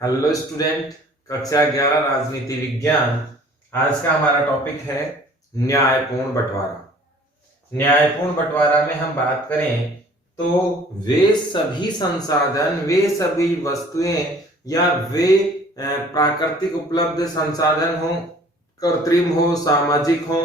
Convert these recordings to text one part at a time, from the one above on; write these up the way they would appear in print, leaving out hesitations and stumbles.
Hello student, कक्षा 11 राजनीति विज्ञान। आज का हमारा टॉपिक है न्यायपूर्ण बंटवारा। न्यायपूर्ण बंटवारा में हम बात करें तो वे सभी संसाधन, वे सभी वस्तुएं या वे प्राकृतिक उपलब्ध संसाधन हो, कृत्रिम हो, सामाजिक हो।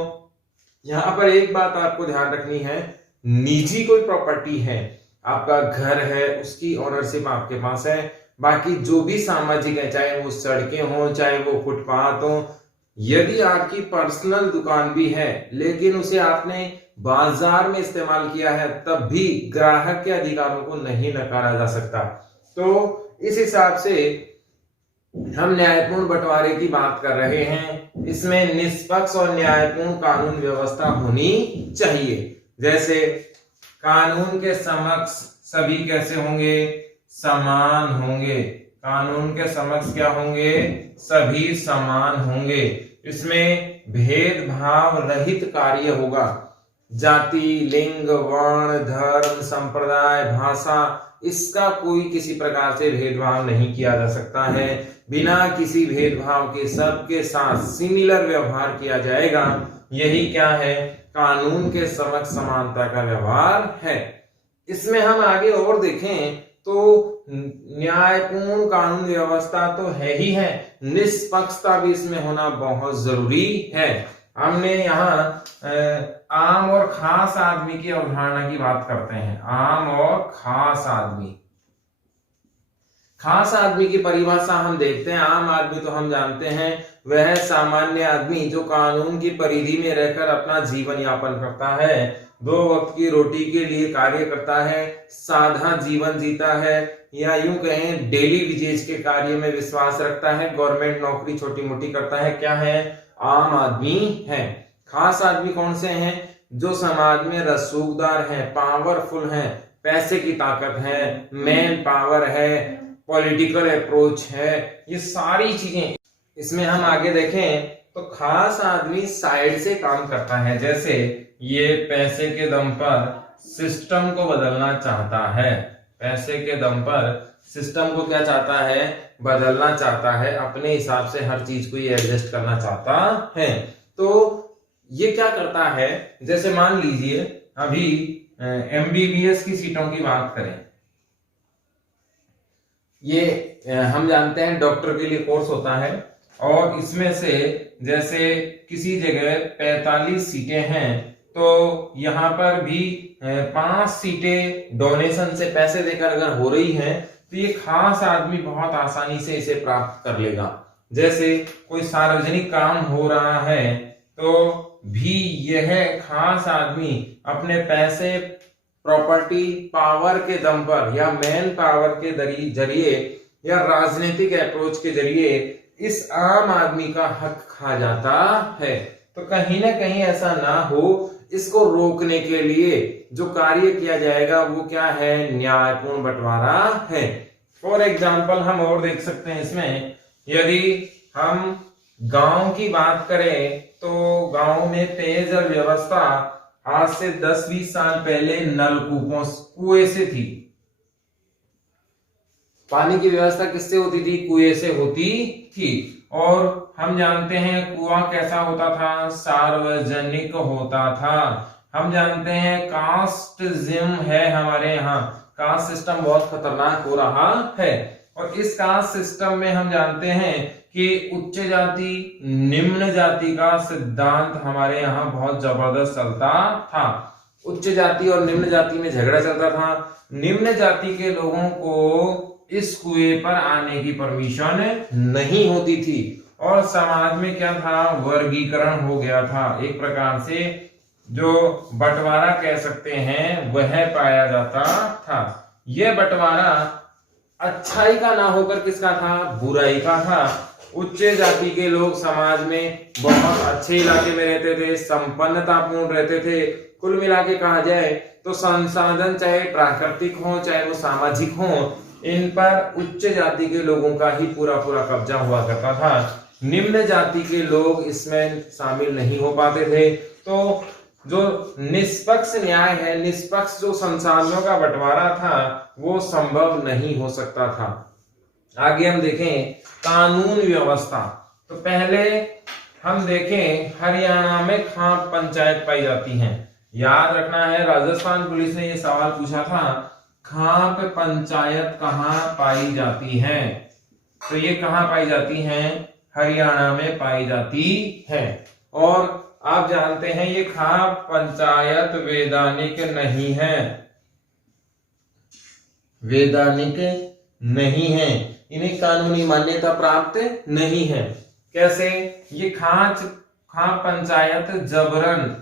यहाँ पर एक बात आपको ध्यान रखनी है, निजी कोई प्रॉपर्टी है, आपका घर है, उसकी ओनरशिप आपके पास है। बाकी जो भी सामाजिक है, चाहे वो सड़कें हो, चाहे वो फुटपाथ हो, यदि आपकी पर्सनल दुकान भी है लेकिन उसे आपने बाजार में इस्तेमाल किया है, तब भी ग्राहक के अधिकारों को नहीं नकारा जा सकता। तो इस हिसाब से हम न्यायपूर्ण बंटवारे की बात कर रहे हैं। इसमें निष्पक्ष और न्यायपूर्ण कानून व्यवस्था होनी चाहिए। जैसे कानून के समक्ष सभी कैसे होंगे? समान होंगे। कानून के समक्ष क्या होंगे? सभी समान होंगे। इसमें भेदभाव रहित कार्य होगा। जाति, लिंग, वर्ण, धर्म, संप्रदाय, भाषा, इसका कोई किसी प्रकार से भेदभाव नहीं किया जा सकता है। बिना किसी भेदभाव के सबके साथ सिमिलर व्यवहार किया जाएगा। यही क्या है? कानून के समक्ष समानता का व्यवहार है। इसमें हम आगे और देखें तो न्यायपूर्ण कानून व्यवस्था तो है ही है, निष्पक्षता भी इसमें होना बहुत जरूरी है। हमने यहाँ आम और खास आदमी की अवधारणा की बात करते हैं। आम और खास आदमी। खास आदमी की परिभाषा हम देखते हैं। आम आदमी तो हम जानते हैं, वह सामान्य आदमी जो कानून की परिधि में रहकर अपना जीवन यापन करता है, 2 वक्त की रोटी के लिए कार्य करता है, सादा जीवन जीता है, या यूं कहें डेली वेजेज के कार्य में विश्वास रखता है, गवर्नमेंट नौकरी छोटी मोटी करता है। क्या है? आम आदमी है। खास आदमी कौन से हैं? जो समाज में रसूखदार हैं, पावरफुल हैं, पैसे की ताकत है, मैन पावर है, पॉलिटिकल अप्रोच है, ये सारी चीजें। इसमें हम आगे देखें तो खास आदमी साइड से काम करता है। जैसे ये पैसे के दम पर सिस्टम को बदलना चाहता है। पैसे के दम पर सिस्टम को क्या चाहता है? बदलना चाहता है। अपने हिसाब से हर चीज को ये एडजस्ट करना चाहता है। तो ये क्या करता है? जैसे मान लीजिए अभी MBBS की सीटों की बात करें, ये हम जानते हैं डॉक्टर के लिए कोर्स होता है, और इसमें से जैसे किसी जगह 45 सीटें हैं तो यहाँ पर भी 5 सीटें डोनेशन से पैसे देकर अगर हो रही हैं तो ये खास आदमी बहुत आसानी से इसे प्राप्त कर लेगा। जैसे कोई सार्वजनिक काम हो रहा है तो भी यह खास आदमी अपने पैसे, प्रॉपर्टी, पावर के दम पर या मैन पावर के जरिए या राजनीतिक अप्रोच के जरिए इस आम आदमी का हक खा जाता है। तो कहीं ना कहीं ऐसा ना हो, इसको रोकने के लिए जो कार्य किया जाएगा वो क्या है? न्यायपूर्ण बंटवारा है। फॉर एग्जाम्पल हम और देख सकते हैं इसमें, यदि हम गांव की बात करें तो गांव में पेयजल व्यवस्था आज से 10-20 साल पहले नलकूपों, कुएं से थी। पानी की व्यवस्था किससे होती थी? कुएं से होती थी। और हम जानते हैं कुआं कैसा होता था? सार्वजनिक होता था। हम जानते हैं कास्टिज्म है हमारे यहाँ, कास्ट सिस्टम बहुत खतरनाक हो रहा है। और इस कास्ट सिस्टम में हम जानते हैं कि उच्च जाति निम्न जाति का सिद्धांत हमारे यहाँ बहुत जबरदस्त चलता था। उच्च जाति और निम्न जाति में झगड़ा चलता था। निम्न जाति के लोगों को इस कुएं पर आने की परमिशन नहीं होती थी, और समाज में क्या था? वर्गीकरण हो गया था। एक प्रकार से जो बंटवारा कह सकते हैं वह पाया जाता था। यह बंटवारा अच्छाई का ना होकर किसका था? बुराई का था। उच्च जाति के लोग समाज में बहुत अच्छे इलाके में रहते थे, संपन्नतापूर्ण रहते थे। कुल मिला के कहा जाए तो संसाधन चाहे प्राकृतिक हो चाहे वो सामाजिक हो, इन पर उच्च जाति के लोगों का ही पूरा पूरा कब्जा हुआ करता था। निम्न जाति के लोग इसमें शामिल नहीं हो पाते थे। तो जो निष्पक्ष न्याय है, निष्पक्ष जो संसाधनों का बंटवारा था, वो संभव नहीं हो सकता था। आगे हम देखें कानून व्यवस्था। तो पहले हम देखें हरियाणा में खाप पंचायत पाई जाती हैं। याद रखना है, राजस्थान पुलिस ने यह सवाल पूछा था, खाप पंचायत कहाँ पाई जाती है? तो ये कहाँ पाई जाती हैं? हरियाणा में पाई जाती है। और आप जानते हैं ये खाप पंचायत वैधानिक नहीं है, वैधानिक नहीं है, इन्हें कानूनी मान्यता प्राप्त नहीं है। कैसे? ये खाप पंचायत जबरन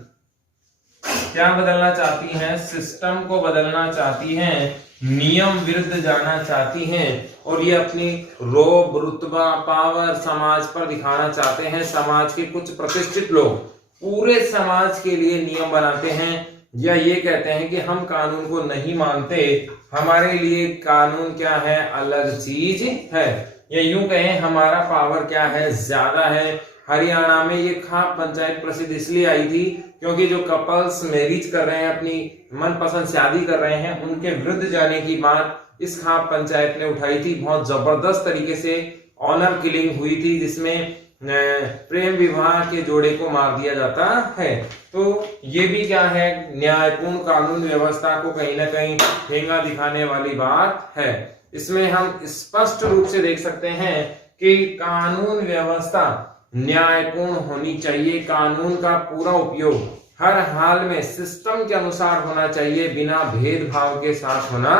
क्या बदलना चाहती हैं? सिस्टम को बदलना चाहती हैं, नियम विरुद्ध जाना चाहती हैं, और ये अपनी रोब रुतबा पावर समाज पर दिखाना चाहते हैं। समाज के कुछ प्रतिष्ठित लोग पूरे समाज के लिए नियम बनाते हैं, या ये कहते हैं कि हम कानून को नहीं मानते, हमारे लिए कानून क्या है? अलग चीज है। या यूं कहें हमारा पावर क्या है? ज्यादा है। हरियाणा में ये खाप पंचायत प्रसिद्ध इसलिए आई थी क्योंकि जो कपल्स मैरिज कर रहे हैं, अपनी मनपसंद शादी कर रहे हैं, उनके विरुद्ध जाने की बात इस खाप पंचायत ने उठाई थी। बहुत जबरदस्त तरीके से ऑनर किलिंग हुई थी, जिसमें प्रेम विवाह के जोड़े को मार दिया जाता है। तो ये भी क्या है? न्यायपूर्ण कानून व्यवस्था को कहीं ना कहीं ठेंगा दिखाने वाली बात है। इसमें हम स्पष्ट रूप से देख सकते हैं कि कानून व्यवस्था न्यायपूर्ण होनी चाहिए। कानून का पूरा उपयोग हर हाल में सिस्टम के अनुसार होना चाहिए, बिना भेदभाव के साथ होना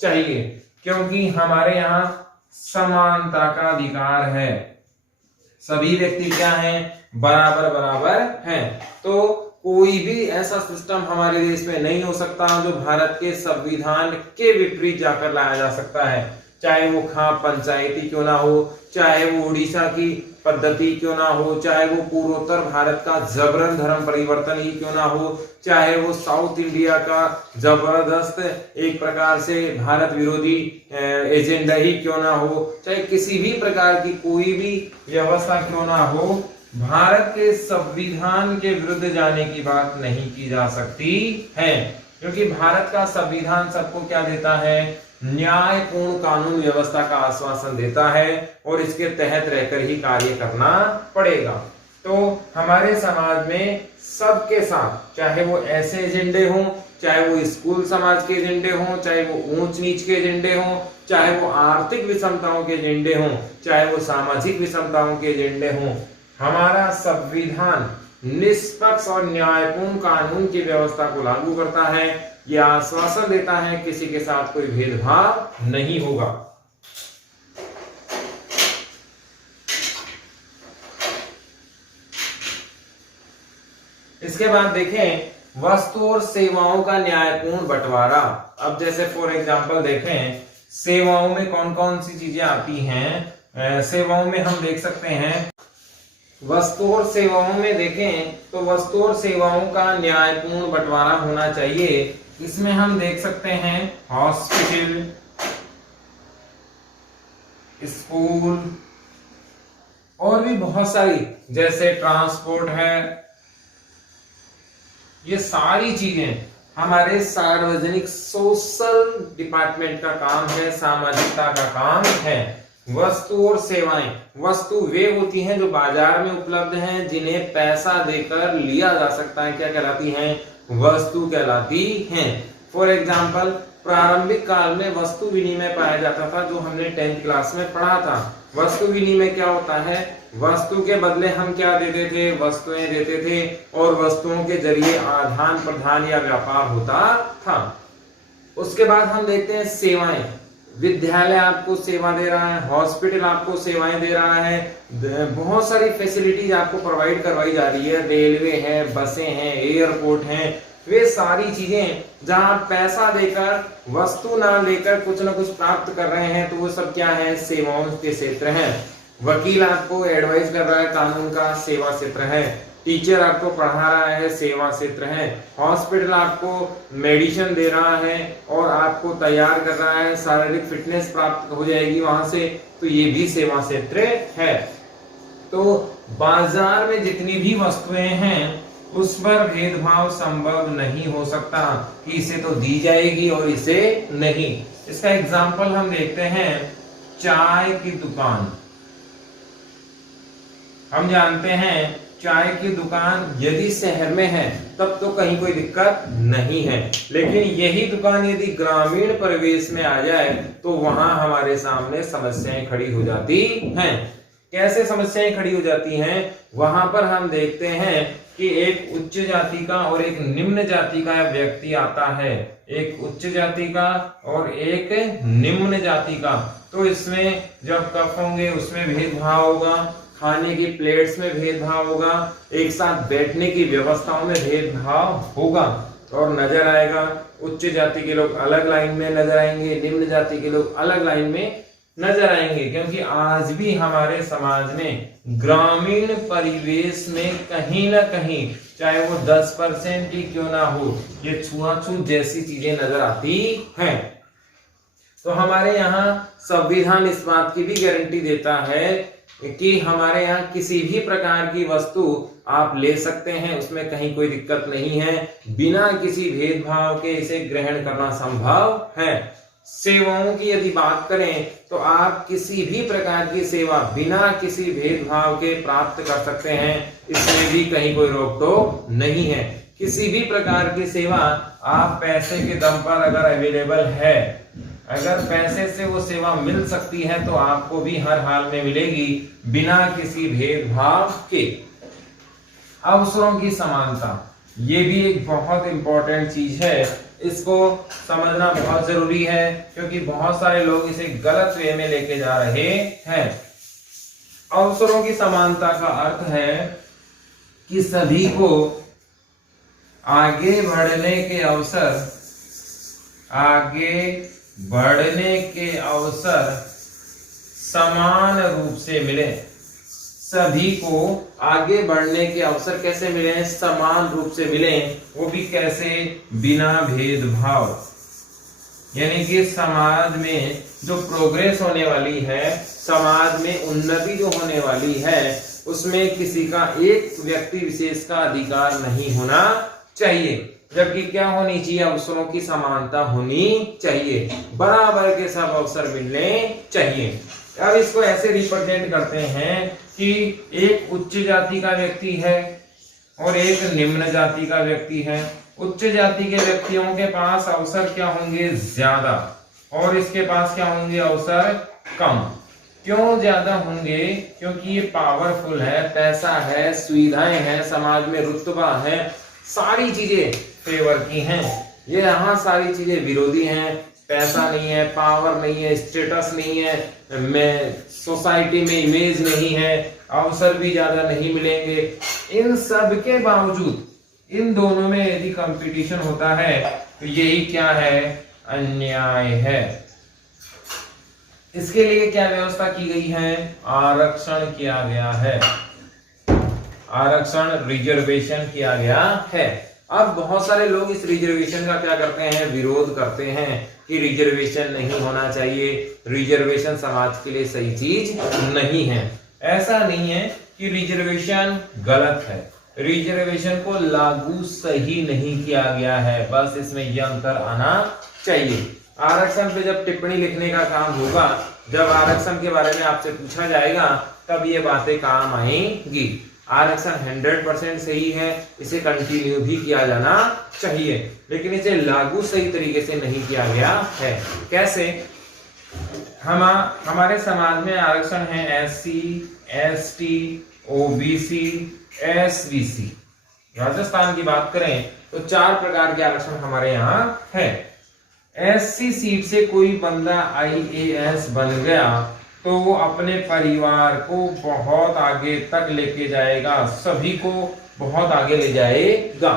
चाहिए, क्योंकि हमारे यहाँ समानता का अधिकार है। सभी व्यक्ति क्या हैं? बराबर बराबर हैं। तो कोई भी ऐसा सिस्टम हमारे देश में नहीं हो सकता जो भारत के संविधान के विपरीत जाकर लाया जा सकता है। चाहे वो खाप पंचायती क्यों ना हो, चाहे वो उड़ीसा की पद्धति क्यों ना हो, चाहे वो पूर्वोत्तर भारत का जबरन धर्म परिवर्तन ही क्यों ना हो, चाहे वो साउथ इंडिया का जबरदस्त एक प्रकार से भारत विरोधी एजेंडा ही क्यों ना हो, चाहे किसी भी प्रकार की कोई भी व्यवस्था क्यों ना हो, भारत के संविधान के विरुद्ध जाने की बात नहीं की जा सकती है। क्योंकि भारत का संविधान सबको क्या देता है? न्यायपूर्ण कानून व्यवस्था का आश्वासन देता है, और इसके तहत रहकर ही कार्य करना पड़ेगा। तो हमारे समाज में सबके साथ, चाहे वो ऐसे एजेंडे हों, चाहे वो स्कूल समाज के एजेंडे हों, चाहे वो ऊंच नीच के एजेंडे हों, चाहे वो आर्थिक विषमताओं के एजेंडे हों, चाहे वो सामाजिक विषमताओं के एजेंडे हों, हमारा संविधान निष्पक्ष और न्यायपूर्ण कानून की व्यवस्था को लागू करता है। यह आश्वासन देता है किसी के साथ कोई भेदभाव नहीं होगा। इसके बाद देखें वस्तु और सेवाओं का न्यायपूर्ण बंटवारा। अब जैसे फॉर एग्जांपल देखें सेवाओं में कौन कौन सी चीजें आती हैं। सेवाओं में हम देख सकते हैं, वस्तु और सेवाओं में देखें तो वस्तु और सेवाओं का न्यायपूर्ण बंटवारा होना चाहिए। इसमें हम देख सकते हैं हॉस्पिटल, स्कूल और भी बहुत सारी, जैसे ट्रांसपोर्ट है, ये सारी चीजें हमारे सार्वजनिक सोशल डिपार्टमेंट का काम है, सामाजिकता का काम है। वस्तु और सेवाएं, वस्तु वे होती हैं जो बाजार में उपलब्ध हैं, जिन्हें पैसा देकर लिया जा सकता है, क्या कहलाती हैं? वस्तु कहलाती हैं। फॉर एग्जाम्पल प्रारंभिक काल में वस्तु विनिमय पाया जाता था, जो हमने 10th क्लास में पढ़ा था। वस्तु विनिमय क्या होता है? वस्तु के बदले हम क्या देते थे? वस्तुएं देते थे, और वस्तुओं के जरिए आदान प्रदान या व्यापार होता था। उसके बाद हम देखते हैं सेवाएं। विद्यालय आपको सेवा दे रहा है, हॉस्पिटल आपको सेवाएं दे रहा है, बहुत सारी फैसिलिटीज आपको प्रोवाइड करवाई जा रही है, रेलवे है, बसें हैं, एयरपोर्ट हैं, वे सारी चीजें जहां आप पैसा देकर वस्तु ना लेकर कुछ ना कुछ प्राप्त कर रहे हैं, तो वो सब क्या है? सेवाओं के क्षेत्र हैं। वकील आपको एडवाइस कर रहा है, कानून का सेवा क्षेत्र है। टीचर आपको पढ़ा रहा है, सेवा क्षेत्र है। हॉस्पिटल आपको मेडिसिन दे रहा है और आपको तैयार कर रहा है, शारीरिक फिटनेस प्राप्त हो जाएगी वहां से, तो ये भी सेवा क्षेत्र है। तो बाजार में जितनी भी वस्तुएं हैं उस पर भेदभाव संभव नहीं हो सकता कि इसे तो दी जाएगी और इसे नहीं। इसका एग्जाम्पल हम देखते हैं, चाय की दुकान। हम जानते हैं चाय की दुकान यदि शहर में है तब तो कहीं कोई दिक्कत नहीं है, लेकिन यही दुकान यदि ग्रामीण परिवेश में आ जाए तो वहां हमारे सामने समस्याएं खड़ी हो जाती हैं। कैसे समस्याएं खड़ी हो जाती हैं? वहां पर हम देखते हैं कि एक उच्च जाति का और एक निम्न जाति का व्यक्ति आता है, एक उच्च जाति का और एक निम्न जाति का। तो इसमें जब कप होंगे उसमें भेदभाव होगा, खाने की प्लेट्स में भेदभाव होगा, एक साथ बैठने की व्यवस्थाओं में भेदभाव होगा और नजर आएगा। उच्च जाति के लोग अलग लाइन में नजर आएंगे, निम्न जाति के लोग अलग लाइन में नजर आएंगे, क्योंकि आज भी हमारे समाज में ग्रामीण परिवेश में कहीं ना कहीं, चाहे वो 10% ही क्यों ना हो, ये छुआछूत जैसी चीजें नजर आती हैं। तो हमारे यहाँ संविधान इस बात की भी गारंटी देता है कि हमारे यहाँ किसी भी प्रकार की वस्तु आप ले सकते हैं, उसमें कहीं कोई दिक्कत नहीं है, बिना किसी भेदभाव के इसे ग्रहण करना संभव है। सेवाओं की यदि बात करें तो आप किसी भी प्रकार की सेवा बिना किसी भेदभाव के प्राप्त कर सकते हैं, इसमें भी कहीं कोई रोक टोक नहीं है। किसी भी प्रकार की सेवा आप पैसे के दम पर अगर अवेलेबल है, अगर पैसे से वो सेवा मिल सकती है तो आपको भी हर हाल में मिलेगी बिना किसी भेदभाव के। अवसरों की समानता, ये भी एक बहुत इंपॉर्टेंट चीज है, इसको समझना बहुत जरूरी है क्योंकि बहुत सारे लोग इसे गलत वे में लेके जा रहे हैं। अवसरों की समानता का अर्थ है कि सभी को आगे बढ़ने के अवसर समान रूप से मिले। सभी को आगे बढ़ने के अवसर कैसे मिले? समान रूप से मिले। वो भी कैसे? बिना भेदभाव। यानी कि समाज में जो प्रोग्रेस होने वाली है, समाज में उन्नति जो होने वाली है, उसमें किसी का एक व्यक्ति विशेष का अधिकार नहीं होना चाहिए, जबकि क्या होनी चाहिए? अवसरों की समानता होनी चाहिए, बराबर के सब अवसर मिलने चाहिए। अब इसको ऐसे रिप्रेजेंट करते हैं कि एक उच्च जाति का व्यक्ति है और एक निम्न जाति का व्यक्ति है। उच्च जाति के व्यक्तियों के पास अवसर क्या होंगे? ज्यादा, और इसके पास क्या होंगे? अवसर कम। क्यों ज्यादा होंगे? क्योंकि ये पावरफुल है, पैसा है, सुविधाएं हैं, समाज में रुतबा है, सारी चीजें फेवर की हैं। ये यहाँ सारी चीजें विरोधी हैं। पैसा नहीं है, पावर नहीं है, स्टेटस नहीं है, सोसाइटी में इमेज नहीं है, अवसर भी ज्यादा नहीं मिलेंगे। इन सब के बावजूद इन दोनों में यदि कंपटीशन होता है तो यही क्या है? अन्याय है। इसके लिए क्या व्यवस्था की गई है? आरक्षण किया गया है, आरक्षण, रिजर्वेशन किया गया है। अब बहुत सारे लोग इस रिजर्वेशन का क्या करते हैं? विरोध करते हैं कि रिजर्वेशन नहीं होना चाहिए, रिजर्वेशन समाज के लिए सही चीज नहीं है। ऐसा नहीं है कि रिजर्वेशन गलत है, रिजर्वेशन को लागू सही नहीं किया गया है, बस इसमें यह अंतर आना चाहिए। आरक्षण पे जब टिप्पणी लिखने का काम होगा, जब आरक्षण के बारे में आपसे पूछा जाएगा, तब ये बातें काम आएंगी। आरक्षण 100% सही है, इसे कंटिन्यू भी किया जाना चाहिए, लेकिन इसे लागू सही तरीके से नहीं किया गया है। कैसे? हमारे समाज में आरक्षण है SC, ST, OBC, SBC। Rajasthan की बात करें तो 4 प्रकार के आरक्षण हमारे यहाँ है। SC सीट से कोई बंदा IAS बन गया तो वो अपने परिवार को बहुत आगे तक लेके जाएगा, सभी को बहुत आगे ले जाएगा।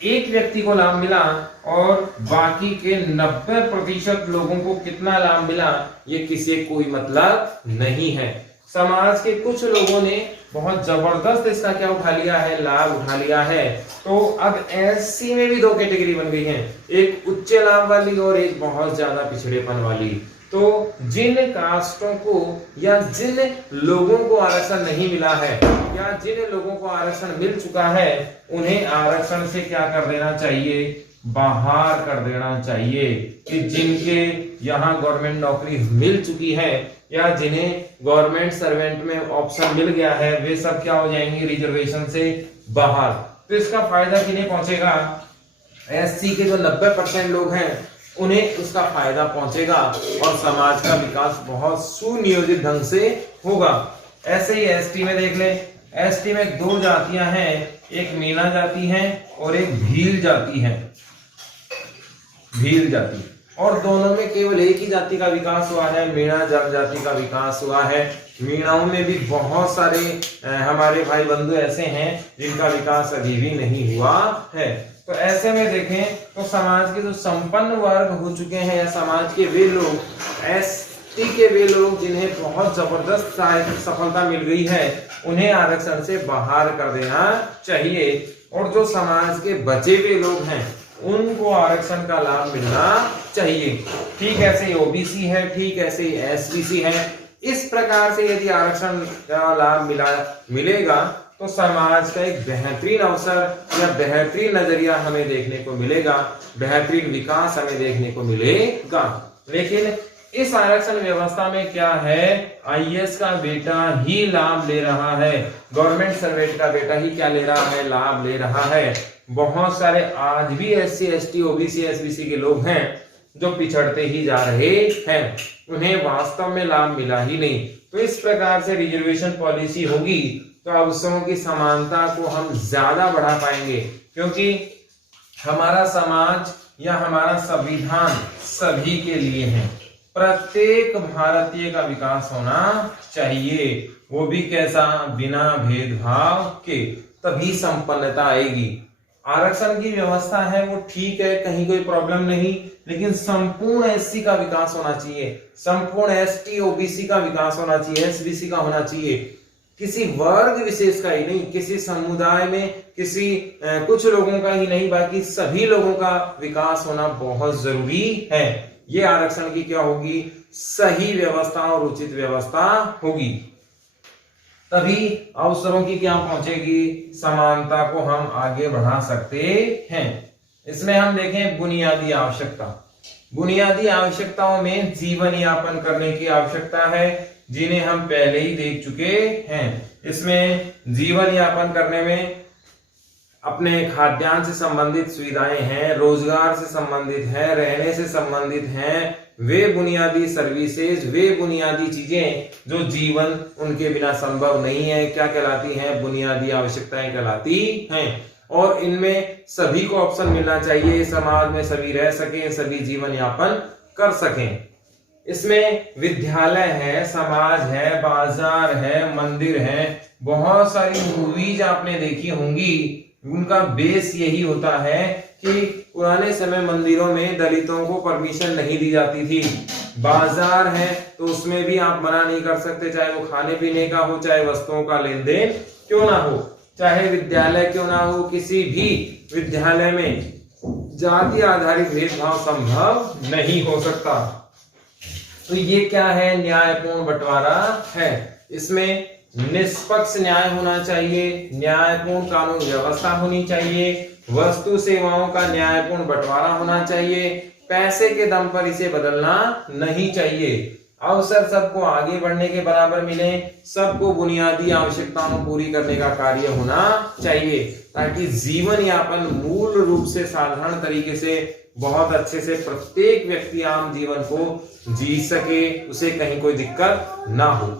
एक व्यक्ति को लाभ मिला और बाकी के 90% लोगों को कितना लाभ मिला, ये किसी कोई मतलब नहीं है। समाज के कुछ लोगों ने बहुत जबरदस्त इसका क्या उठा लिया है? लाभ उठा लिया है। तो अब SC में भी 2 कैटेगरी बन गई हैं, एक उच्च लाभ वाली और एक बहुत ज्यादा पिछड़ेपन वाली। तो जिन कास्टों को या जिन लोगों को आरक्षण नहीं मिला है या जिन लोगों को आरक्षण मिल चुका है, उन्हें आरक्षण से क्या कर देना चाहिए? बाहर कर देना चाहिए। कि जिनके यहाँ गवर्नमेंट नौकरी मिल चुकी है या जिन्हें गवर्नमेंट सर्वेंट में ऑप्शन मिल गया है, वे सब क्या हो जाएंगे, रिजर्वेशन से बाहर। तो इसका फायदा किन्हें पहुंचेगा, एससी के जो 90% लोग हैं उन्हें उसका फायदा पहुंचेगा और समाज का विकास बहुत सुनियोजित ढंग से होगा। ऐसे ही एसटी में देख ले, एसटी में 2 जातियां हैं, एक मीणा जाति है और एक भील जाति है, भील जाति, और दोनों में केवल एक ही जाति का विकास हुआ है, मीणा जनजाति का विकास हुआ है। मीणाओं में भी बहुत सारे हमारे भाई बंधु ऐसे हैं जिनका विकास अभी भी नहीं हुआ है। तो ऐसे में देखें तो समाज के जो संपन्न वर्ग हो चुके हैं या समाज के वे लोग, एसटी के वे लोग जिन्हें बहुत जबरदस्त सफलता मिल गई है, उन्हें आरक्षण से बाहर कर देना चाहिए। और जो समाज के बचे हुए लोग हैं उनको आरक्षण का लाभ मिलना चाहिए। ठीक ऐसे ही ओबीसी है, ठीक ऐसे ही एसबीसी है। इस प्रकार से यदि आरक्षण का लाभ मिलेगा तो समाज का एक बेहतरीन अवसर या बेहतरीन नजरिया हमें देखने को मिलेगा, बेहतरीन विकास हमें देखने को मिलेगा। लेकिन इस आरक्षण व्यवस्था में क्या है, आईएएस का बेटा ही लाभ ले रहा है, गवर्नमेंट सर्वेंट का बेटा ही क्या ले रहा है, लाभ ले रहा है। बहुत सारे आज भी एससी एसटी ओबीसी एसबीसी के लोग हैं जो पिछड़ते ही जा रहे हैं, उन्हें वास्तव में लाभ मिला ही नहीं। तो इस प्रकार से रिजर्वेशन पॉलिसी होगी तो अवसरों की समानता को हम ज्यादा बढ़ा पाएंगे, क्योंकि हमारा समाज या हमारा संविधान सभी के लिए है। प्रत्येक भारतीय का विकास होना चाहिए, वो भी कैसा, बिना भेदभाव के, तभी संपन्नता आएगी। आरक्षण की व्यवस्था है वो ठीक है, कहीं कोई प्रॉब्लम नहीं, लेकिन संपूर्ण एससी का विकास होना चाहिए, संपूर्ण एसटी ओबीसी का विकास होना चाहिए, एसबीसी का होना चाहिए। किसी वर्ग विशेष का ही नहीं, किसी समुदाय में किसी कुछ लोगों का ही नहीं, बाकी सभी लोगों का विकास होना बहुत जरूरी है। ये आरक्षण की क्या होगी, सही व्यवस्था और उचित व्यवस्था होगी, तभी अवसरों की क्या पहुंचेगी, समानता को हम आगे बढ़ा सकते हैं। इसमें हम देखें बुनियादी आवश्यकता, बुनियादी आवश्यकताओं में जीवन यापन करने की आवश्यकता है, जिन्हें हम पहले ही देख चुके हैं। इसमें जीवन यापन करने में अपने खाद्यान्न से संबंधित सुविधाएं हैं, रोजगार से संबंधित है, रहने से संबंधित हैं, वे बुनियादी सर्विसेज, वे बुनियादी चीजें जो जीवन उनके बिना संभव नहीं है, क्या कहलाती हैं, बुनियादी आवश्यकताएं कहलाती हैं। और इनमें सभी को ऑप्शन मिलना चाहिए, समाज में सभी रह सकें, सभी जीवन यापन कर सकें। इसमें विद्यालय है, समाज है, बाजार है, मंदिर है, बहुत सारी मूवीज आपने देखी होंगी, उनका बेस यही होता है कि पुराने समय मंदिरों में दलितों को परमिशन नहीं दी जाती थी। बाजार है तो उसमें भी आप मना नहीं कर सकते, चाहे वो खाने पीने का हो, चाहे वस्तुओं का लेन देन क्यों ना हो, चाहे विद्यालय क्यों ना हो, किसी भी विद्यालय में जाति आधारित भेदभाव संभव नहीं हो सकता। तो ये क्या है, न्यायपूर्ण बंटवारा है। इसमें निष्पक्ष न्याय होना चाहिए, न्यायपूर्ण कानून व्यवस्था होनी चाहिए, वस्तु सेवाओं का न्यायपूर्ण बंटवारा होना चाहिए, पैसे के दम पर इसे बदलना नहीं चाहिए, अवसर सबको आगे बढ़ने के बराबर मिले, सबको बुनियादी आवश्यकताओं को पूरी करने का कार्य होना चाहिए, ताकि जीवन यापन मूल रूप से साधारण तरीके से बहुत अच्छे से प्रत्येक व्यक्ति आम जीवन को जी सके, उसे कहीं कोई दिक्कत ना हो।